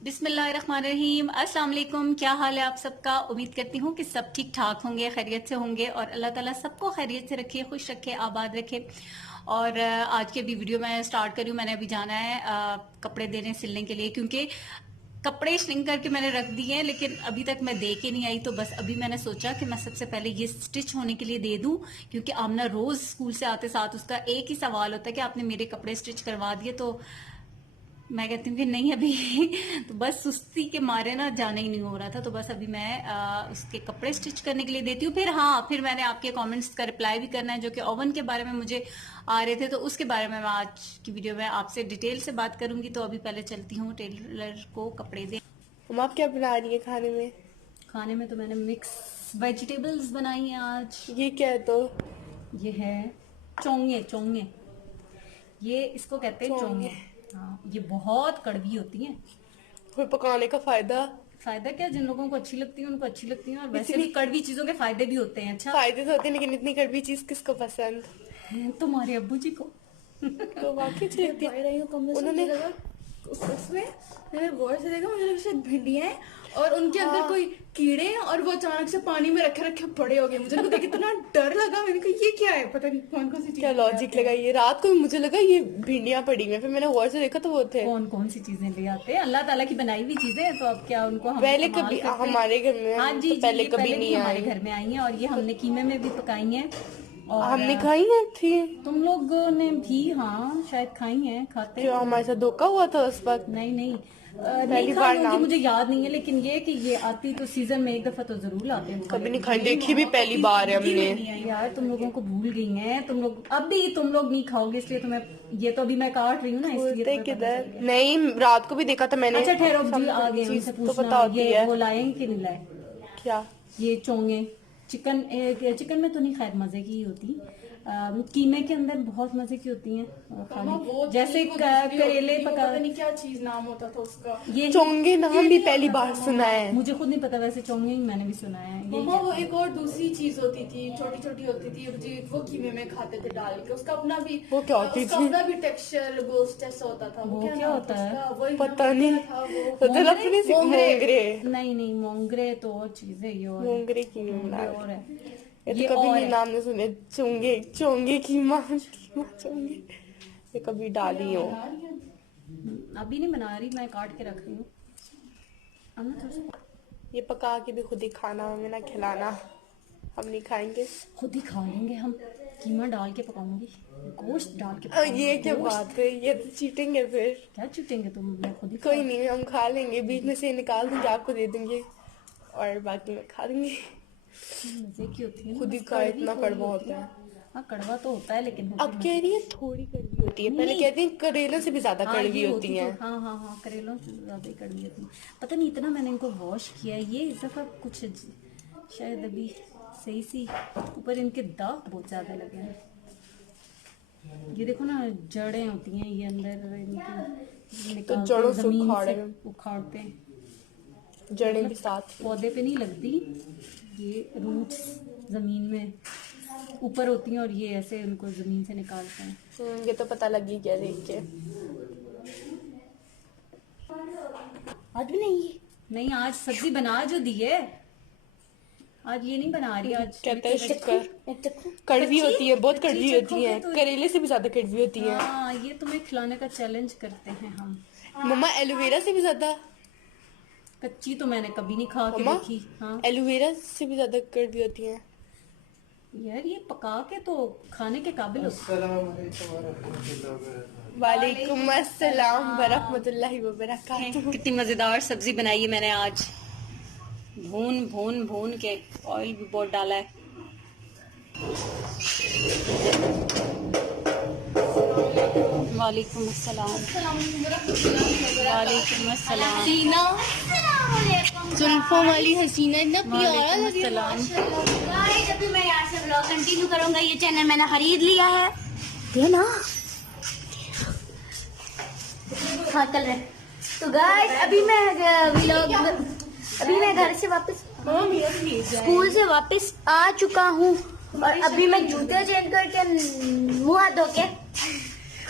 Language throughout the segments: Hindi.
बिस्मिल्लाहिर्रहमानिर्रहीम। अस्सलाम वालेकुम। क्या हाल है आप सबका? उम्मीद करती हूँ कि सब ठीक ठाक होंगे, खैरियत से होंगे और अल्लाह ताला सबको खैरियत से रखे, खुश रखे, आबाद रखे। और आज के भी वीडियो मैं स्टार्ट करी हूँ। मैंने अभी जाना है कपड़े देने सिलने के लिए, क्योंकि कपड़े श्रिंक करके मैंने रख दिए हैं लेकिन अभी तक मैं दे के नहीं आई। तो बस अभी मैंने सोचा कि मैं सबसे पहले ये स्टिच होने के लिए दे दूं, क्योंकि आमना रोज स्कूल से आते साथ उसका एक ही सवाल होता है कि आपने मेरे कपड़े स्टिच करवा दिए। तो मैं कहती हूँ कि नहीं अभी तो बस सुस्ती के मारे ना जाना ही नहीं हो रहा था। तो बस अभी मैं उसके कपड़े स्टिच करने के लिए देती हूँ। फिर मैंने आपके कमेंट्स का रिप्लाई भी करना है, जो कि ओवन के बारे में मुझे आ रहे थे, तो उसके बारे में मैं आज की वीडियो में आपसे डिटेल से बात करूंगी। तो अभी पहले चलती हूँ टेलर को कपड़े दे। तुम आप क्या बना रही है खाने में? खाने में तो मैंने मिक्स वेजिटेबल्स बनाई है आज। ये क्या है? तो ये है चोंगे। ये इसको कहते हैं चोंगे। हाँ, ये बहुत कड़वी होती हैं। फिर पकाने का फायदा क्या, जिन लोगों को अच्छी लगती है उनको अच्छी लगती है, और वैसे भी कड़वी चीजों के फायदे भी होते हैं। अच्छा, फायदे तो होते हैं, लेकिन इतनी कड़वी चीज किसको पसंद? तुम्हारे अब्बू जी को। तो वाकई अच्छी लगती है। उन्होंने उसमें मैंने गौर से देखा, मुझे लगा शायद भिंडियां हैं और उनके अंदर कोई कीड़े हैं और वो अचानक से पानी में रखे बड़े हो गए। मुझे लगा कितना डर लगा। मैंने कहा ये क्या है, पता नहीं कौन सी चीज, क्या लॉजिक लगा ये। रात को भी मुझे लगा ये भिंडियां पड़ी हुई हैं, फिर मैंने गौर से देखा तो वो थे। कौन सी चीजें ले आते हैं, अल्लाह ताला की बनाई हुई चीजें हैं। तो अब क्या उनको हम पहले कभी हमारे घर में, हाँ जी, पहले कभी नहीं हमारे घर में आई है, और ये हमने कीमे में भी पकाई है और हमने खाई है थी। तुम लोगों ने भी हाँ शायद खाई हैं, खाते जो हमारे साथ धोखा हुआ था उस वक्त। नहीं पहली बार नाम मुझे याद नहीं है, लेकिन ये कि ये आती तो सीजन में एक दफा तो जरूर लाते हैं। कभी नहीं खाई, देखी भी पहली बार है हमने। यार तुम लोगों को भूल गई हैं, तुम लोग नहीं खाओगे, इसलिए तुम्हें ये तो अभी मैं काट रही हूँ ना, इसलिए किधर नहीं, रात को भी देखा था मैंने। अच्छा ठहरो जी, आ गए उनसे पूछना ये वो लाए कि नहीं लाए। क्या? ये चोंगे चिकन में तो नहीं, खैर मजे की होती, कीमे के अंदर बहुत मजे की होती हैं। जैसे करेले पका, पता नहीं क्या चीज नाम होता था उसका। ये चोंगे नाम भी पहली बार सुना है। मुझे खुद नहीं पता, वैसे चोंगे ही मैंने भी सुना है। मम्मा वो एक और दूसरी चीज होती थी, छोटी छोटी होती थी, वो कीमे में खाते थे डाल के। उसका अपना भी, वो क्या होती थी? अपना भी टेक्सचर गोश्त जैसा होता था। वो क्या होता है पता नहीं। मोंगरे नहीं, मोंगरे तो और चीज है, ये और मोंगरे की और है। ये तो कभी नाम नहीं सुने। चोंगे कीमा चोंगे ये कभी डाली हो? अभी नहीं बना रही, मैं काट के रख रही हूँ। ये पका के भी खुद ही खाना, हमें ना खिलाना। हम नहीं खाएंगे, खुद ही खा लेंगे हम। कीमा डाल के पकाऊंगी, गोश्त डाल के। ये क्या बात है, ये तो चीटिंग है। फिर क्या चीटेंगे तुम? मैं खुद ही कोई नहीं, हम खा लेंगे, बीच में से निकाल दूंगी, आपको दे दूंगी और बाकी में खा लेंगे। मजे की होती है खुद ही का इतना कड़वा होता है। हाँ कड़वा तो होता है, लेकिन अब कह रही है थोड़ी कड़वी होती है, पहले कहती है करेलों से भी ज्यादा कड़वी होती है। हाँ करेलों से ज्यादा कड़वी होती है। पता नहीं, इतना मैंने इनको वॉश किया है, ये इस दफा कुछ शायद अभी सही सी ऊपर इनके दाग बहुत ज्यादा लगे हैं। ये देखो ना, जड़ें होती हैं ये अंदर इनकी, तो जड़ों से उखाड़ते हैं। जड़ें भी साथ पौधे पे नहीं लगती, ये रूट्स जमीन में ऊपर होती हैं और ये ऐसे उनको जमीन से निकालते हैं। ये तो पता लगी क्या देख के। आज भी नहीं आज सब्जी बना जो दी है, आज ये नहीं बना रही। आज कहते हैं शुक्र। कड़वी होती है, बहुत कड़वी होती है, करेले से भी ज्यादा कड़वी होती है। हाँ, ये तुम्हें खिलाने का चैलेंज करते हैं हम। मम्मा एलोवेरा से भी ज्यादा कच्ची तो मैंने कभी नहीं खा के देखी। हाँ, एलोवेरा से भी ज्यादा कड़वी होती है यार, ये पका के तो खाने के काबिल होती है। वालेकुम अस्सलाम वरहमतुल्लाहि वबरकातुहू। कितनी मजेदार सब्जी बनाई है मैंने आज। भून के, ऑयल भी बहुत डाला है। वालेकुम अस्सलाम। वालेकुम अस्सलाम। जुल्फों वाली हसीना इतना प्यारा लग रहा है। जब भी मैं यहाँ से व्लॉग कंटिन्यू करूंगा, ये चैनल मैंने खरीद लिया है ना। हाँ कल रहे। तो गाइस अभी मैं घर से वापस स्कूल से वापस आ चुका हूँ और अभी मैं जूते चेंज करके मुँह हाथ धो के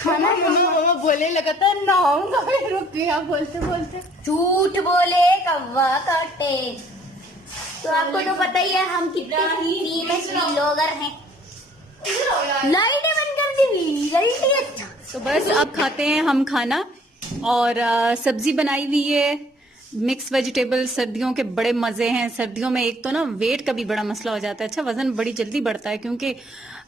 खाना मम्मा बोले लगातार नहाऊंगा, रुक गया बोलते बोलते। झूठ बोले कौवा काटे। तो आपको तो पता ही है हम कितने फेमस व्लॉगर हैं। लाइटें बंद कर दी, लाइटें। तो बस अब खाते हैं हम खाना, और सब्जी बनाई हुई है, मिक्स वेजिटेबल। सर्दियों के बड़े मजे हैं। सर्दियों में एक तो ना वेट का भी बड़ा मसला हो जाता है। अच्छा, वजन बड़ी जल्दी बढ़ता है क्योंकि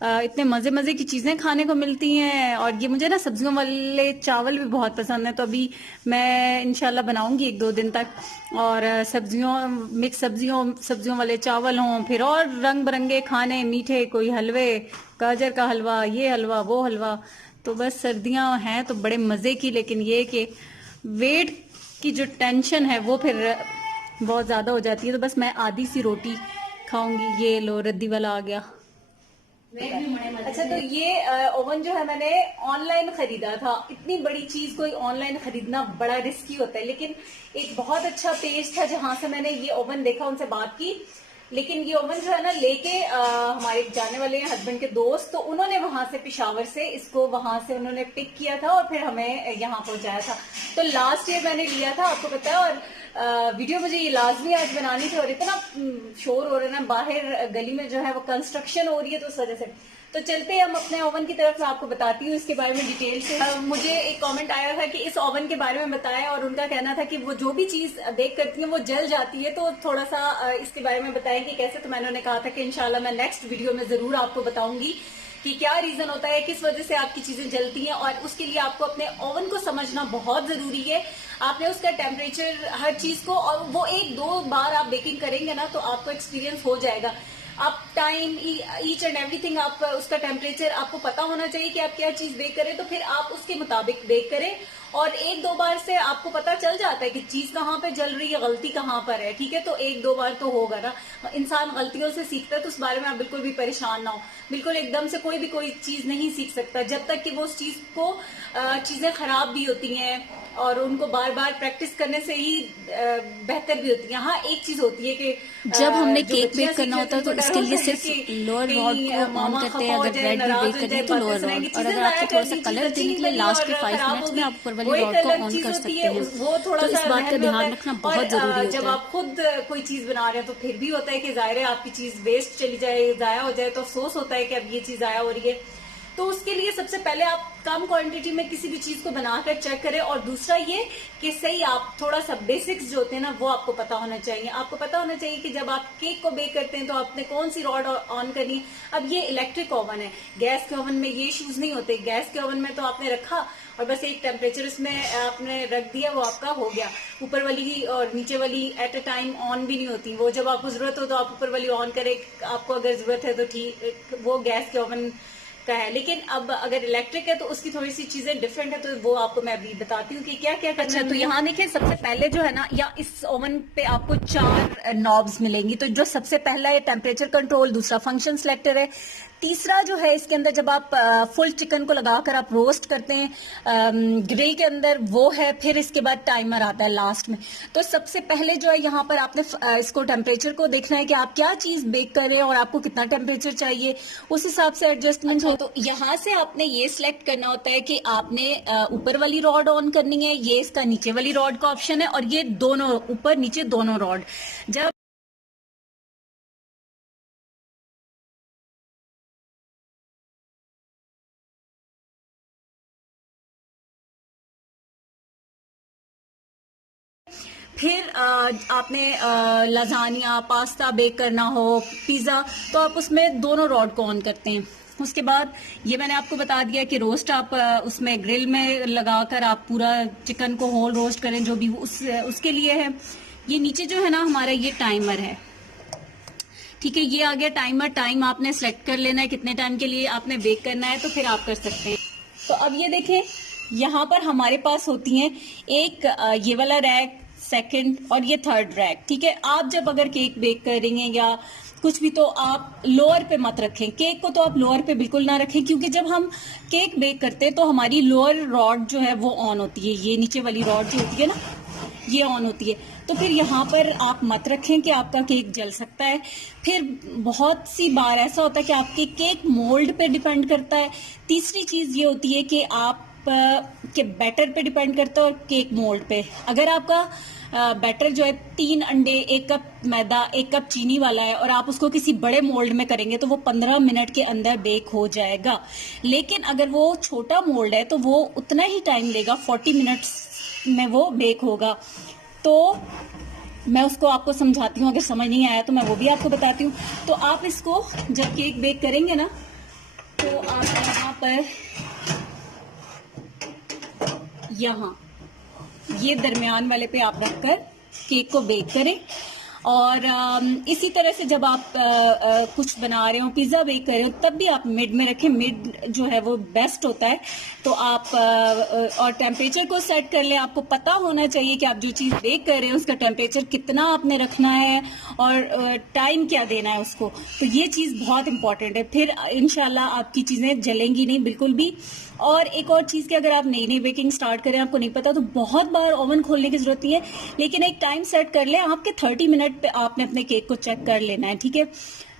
इतने मजे मजे की चीजें खाने को मिलती हैं। और ये मुझे ना सब्जियों वाले चावल भी बहुत पसंद है, तो अभी मैं इंशाल्लाह बनाऊंगी 1-2 दिन तक। और मिक्स सब्जियों वाले चावल हों, फिर और रंग बिरंगे खाने मीठे, कोई हलवे, गाजर का हलवा, ये हलवा वो हलवा। तो बस सर्दियां हैं तो बड़े मजे की, लेकिन ये कि वेट की जो टेंशन है वो फिर बहुत ज्यादा हो जाती है। तो बस मैं आधी सी रोटी खाऊंगी। ये लो, रद्दी वाला आ गया। अच्छा, तो ये ओवन जो है मैंने ऑनलाइन खरीदा था। इतनी बड़ी चीज कोई ऑनलाइन खरीदना बड़ा रिस्की होता है, लेकिन एक बहुत अच्छा पेज था जहां से मैंने ये ओवन देखा, उनसे बात की। लेकिन ये ओवन जो है ना लेके हमारे जाने वाले हैं हस्बैंड के दोस्त, तो उन्होंने वहां से पेशावर से इसको वहां से उन्होंने पिक किया था और फिर हमें यहाँ पहुंचाया था। तो लास्ट ईयर मैंने लिया था, आपको पता है। और वीडियो मुझे ये लाजमी आज बनानी थी, और इतना शोर हो रहा है ना बाहर गली में, जो है वो कंस्ट्रक्शन हो रही है, तो उस वजह से। तो चलते हैं हम अपने ओवन की तरफ। मैं आपको बताती हूँ इसके बारे में डिटेल से। मुझे एक कमेंट आया था कि इस ओवन के बारे में बताएं, और उनका कहना था कि वो जो भी चीज बेक करती है वो जल जाती है, तो थोड़ा सा इसके बारे में बताएं कि कैसे। तो मैंने उन्हें कहा था कि इंशाल्लाह मैं नेक्स्ट वीडियो में जरूर आपको बताऊंगी कि क्या रीजन होता है, किस वजह से आपकी चीजें जलती हैं। और उसके लिए आपको अपने ओवन को समझना बहुत जरूरी है। आपने उसका टेम्परेचर, हर चीज को, और वो 1-2 बार आप बेकिंग करेंगे ना तो आपको एक्सपीरियंस हो जाएगा। आप टाइम, ईच एंड एवरीथिंग, आप उसका टेम्परेचर आपको पता होना चाहिए कि आप क्या चीज बेक करें, तो फिर आप उसके मुताबिक बेक करें। और 1-2 बार से आपको पता चल जाता है कि चीज कहाँ पे जल रही है, गलती कहाँ पर है। ठीक है, तो 1-2 बार तो होगा ना, इंसान गलतियों से सीखता है। तो उस बारे में आप बिल्कुल भी परेशान ना हो। बिल्कुल एकदम से कोई चीज नहीं सीख सकता जब तक कि वो उस चीज को, चीजें खराब भी होती हैं और उनको बार बार प्रैक्टिस करने से ही बेहतर भी होती है। हाँ, एक चीज होती है कि जब हमने केक बेक करना होता है तो इसके लिए सिर्फ लोअर रॉड को ऑन करते हैं। अगर ब्रेड भी बेक करनी है तो लोअर रॉड, और अगर आपको थोड़ा सा कलर देने के लिए लास्ट के 5 मिनट्स में आप ऊपर वाली रॉड को ऑन कर सकते हैं। तो इस बात का ध्यान रखना बहुत जरूरी होता है। जब आप खुद कोई चीज बना रहे हैं तो फिर भी होता है कि जाहिर है आपकी चीज वेस्ट चली जाए, जाया हो जाए, तो अफसोस होता है कि अब ये चीज जाया हो रही है। तो उसके लिए सबसे पहले आप कम क्वांटिटी में किसी भी चीज को बनाकर चेक करें। और दूसरा ये कि सही आप थोड़ा सा बेसिक्स जो होते हैं ना वो आपको पता होना चाहिए। आपको पता होना चाहिए कि जब आप केक को बेक करते हैं तो आपने कौन सी रॉड ऑन करनी है। अब ये इलेक्ट्रिक ओवन है, गैस के ओवन में ये इश्यूज नहीं होते। गैस के ओवन में तो आपने रखा और बस एक टेम्परेचर उसमें आपने रख दिया, वो आपका हो गया। ऊपर वाली और नीचे वाली एट अ टाइम ऑन भी नहीं होती। वो जब आपको जरूरत हो तो आप ऊपर वाली ऑन करें, आपको अगर जरूरत है तो ठीक, वो गैस के ओवन का है। लेकिन अब अगर इलेक्ट्रिक है तो उसकी थोड़ी सी चीजें डिफरेंट है, तो वो आपको मैं अभी बताती हूँ कि क्या क्या करना है। तो यहाँ देखिए, सबसे पहले जो है ना, या इस ओवन पे आपको 4 नॉब्स मिलेंगी। तो जो सबसे पहला है टेम्परेचर कंट्रोल, दूसरा फंक्शन सेलेक्टर है, तीसरा जो है इसके अंदर जब आप फुल चिकन को लगाकर आप रोस्ट करते हैं ग्रिल के अंदर, वो है। फिर इसके बाद टाइमर आता है लास्ट में। तो सबसे पहले जो है यहाँ पर आपने इसको टेम्परेचर को देखना है कि आप क्या चीज बेक कर रहे हैं और आपको कितना टेम्परेचर चाहिए, उस हिसाब से एडजस्टमेंट हो। तो यहाँ से आपने ये सिलेक्ट करना होता है कि आपने ऊपर वाली रॉड ऑन करनी है, ये इसका नीचे वाली रॉड का ऑप्शन है, और ये दोनों ऊपर नीचे दोनों रॉड। जब फिर आपने लजानिया, पास्ता बेक करना हो, पिज्जा, तो आप उसमें दोनों रॉड को ऑन करते हैं। उसके बाद ये मैंने आपको बता दिया कि रोस्ट आप उसमें ग्रिल में लगाकर आप पूरा चिकन को होल रोस्ट करें, जो भी उसके लिए है। ये नीचे जो है ना हमारा ये टाइमर है, ठीक है, ये आ गया टाइमर। टाइम आपने सेलेक्ट कर लेना है कितने टाइम के लिए आपने बेक करना है, तो फिर आप कर सकते हैं। तो अब ये देखें, यहाँ पर हमारे पास होती हैं एक ये वाला रैक, सेकंड और ये थर्ड रैक। ठीक है, आप जब अगर केक बेक करेंगे या कुछ भी तो आप लोअर पे मत रखें। केक को तो आप लोअर पे बिल्कुल ना रखें, क्योंकि जब हम केक बेक करते हैं तो हमारी लोअर रॉड जो है वो ऑन होती है। ये नीचे वाली रॉड जो होती है ना, ये ऑन होती है। तो फिर यहाँ पर आप मत रखें कि आपका केक जल सकता है। फिर बहुत सी बार ऐसा होता है कि आपके केक मोल्ड पे डिपेंड करता है। तीसरी चीज ये होती है कि आप के बैटर पे डिपेंड करता है और केक मोल्ड पे। अगर आपका बैटर जो है 3 अंडे, 1 कप मैदा, 1 कप चीनी वाला है और आप उसको किसी बड़े मोल्ड में करेंगे तो वो 15 मिनट के अंदर बेक हो जाएगा। लेकिन अगर वो छोटा मोल्ड है तो वो उतना ही टाइम लेगा, 40 मिनट्स में वो बेक होगा। तो मैं उसको आपको समझाती हूँ, अगर समझ नहीं आया तो मैं वो भी आपको बताती हूँ। तो आप इसको जब केक बेक करेंगे ना तो आप यहाँ ये दरमियान वाले पे आप रखकर केक को बेक करें। और इसी तरह से जब आप कुछ बना रहे हो, पिज्ज़ा बेक कर रहे हो, तब भी आप मिड में रखें। मिड जो है वो बेस्ट होता है। तो आप और टेम्परेचर को सेट कर लें। आपको पता होना चाहिए कि आप जो चीज़ बेक कर रहे हैं उसका टेम्परेचर कितना आपने रखना है और टाइम क्या देना है उसको। तो ये चीज़ बहुत इंपॉर्टेंट है, फिर इंशाल्लाह आपकी चीज़ें जलेंगी नहीं बिल्कुल भी। और एक और चीज़ कि अगर आप नई नई बेकिंग स्टार्ट करें, आपको नहीं पता, तो बहुत बार ओवन खोलने की जरूरत नहीं है, लेकिन एक टाइम सेट कर लें। आपके 30 मिनट पे आपने अपने केक को चेक कर लेना है, ठीक है।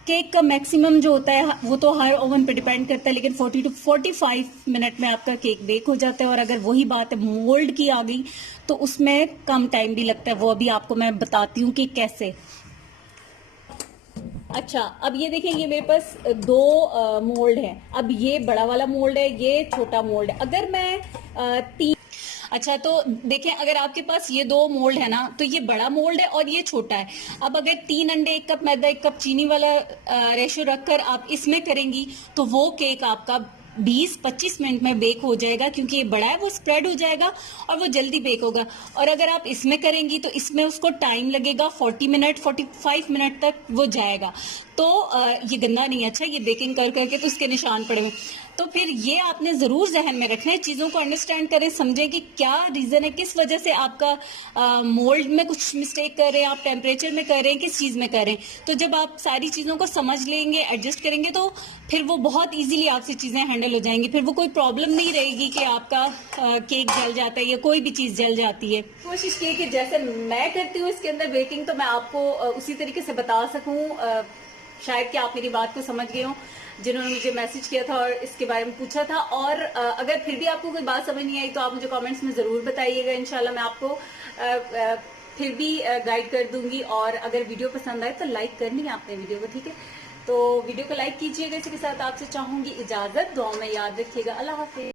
केक का मैक्सिमम जो होता है वो तो हर ओवन पे डिपेंड करता है, लेकिन 40 to 45 मिनट में आपका केक बेक हो जाता है। और अगर वही बात है मोल्ड की आ गई तो उसमें कम टाइम भी लगता है। वो अभी आपको मैं बताती हूँ कि कैसे। अच्छा, अब ये देखें, ये मेरे पास 2 मोल्ड है। अब ये बड़ा वाला मोल्ड है, ये छोटा मोल्ड है। अगर मैं 3, अच्छा तो देखें, अगर आपके पास ये 2 मोल्ड है ना, तो ये बड़ा मोल्ड है और ये छोटा है। अब अगर 3 अंडे, 1 कप मैदा, 1 कप चीनी वाला रेशो रखकर आप इसमें करेंगी तो वो केक आपका 20-25 मिनट में बेक हो जाएगा, क्योंकि ये बड़ा है, वो स्प्रेड हो जाएगा और वो जल्दी बेक होगा। और अगर आप इसमें करेंगी तो इसमें उसको टाइम लगेगा, 40 मिनट 45 मिनट तक वो जाएगा। तो ये गंदा नहीं है। अच्छा, ये बेकिंग कर करके तो इसके निशान पड़े हुए। तो फिर ये आपने जरूर जहन में रखना है, चीजों को अंडरस्टैंड करें, समझें कि क्या रीजन है, किस वजह से आपका मोल्ड में कुछ मिस्टेक कर रहे हैं, आप टेम्परेचर में कर रहे हैं, किस चीज में कर रहे हैं। तो जब आप सारी चीजों को समझ लेंगे, एडजस्ट करेंगे, तो फिर वो बहुत इजीली आपसे चीजें हैंडल हो जाएंगी। फिर वो कोई प्रॉब्लम नहीं रहेगी कि आपका केक जल जाता है या कोई भी चीज जल जाती है। कोशिश की कि जैसे मैं करती हूँ इसके अंदर बेकिंग, तो मैं आपको उसी तरीके से बता सकूं। शायद कि आप मेरी बात को समझ गए हो, जिन्होंने मुझे मैसेज किया था और इसके बारे में पूछा था। और अगर फिर भी आपको कोई बात समझ नहीं आई तो आप मुझे कमेंट्स में जरूर बताइएगा। इंशाल्लाह मैं आपको फिर भी गाइड कर दूंगी। और अगर वीडियो पसंद आए तो लाइक करनी है आपने वीडियो को, ठीक है। तो वीडियो को लाइक कीजिएगा। इसके साथ आपसे चाहूंगी इजाजत, दुआ में याद रखिएगा। अल्लाह हाफिज।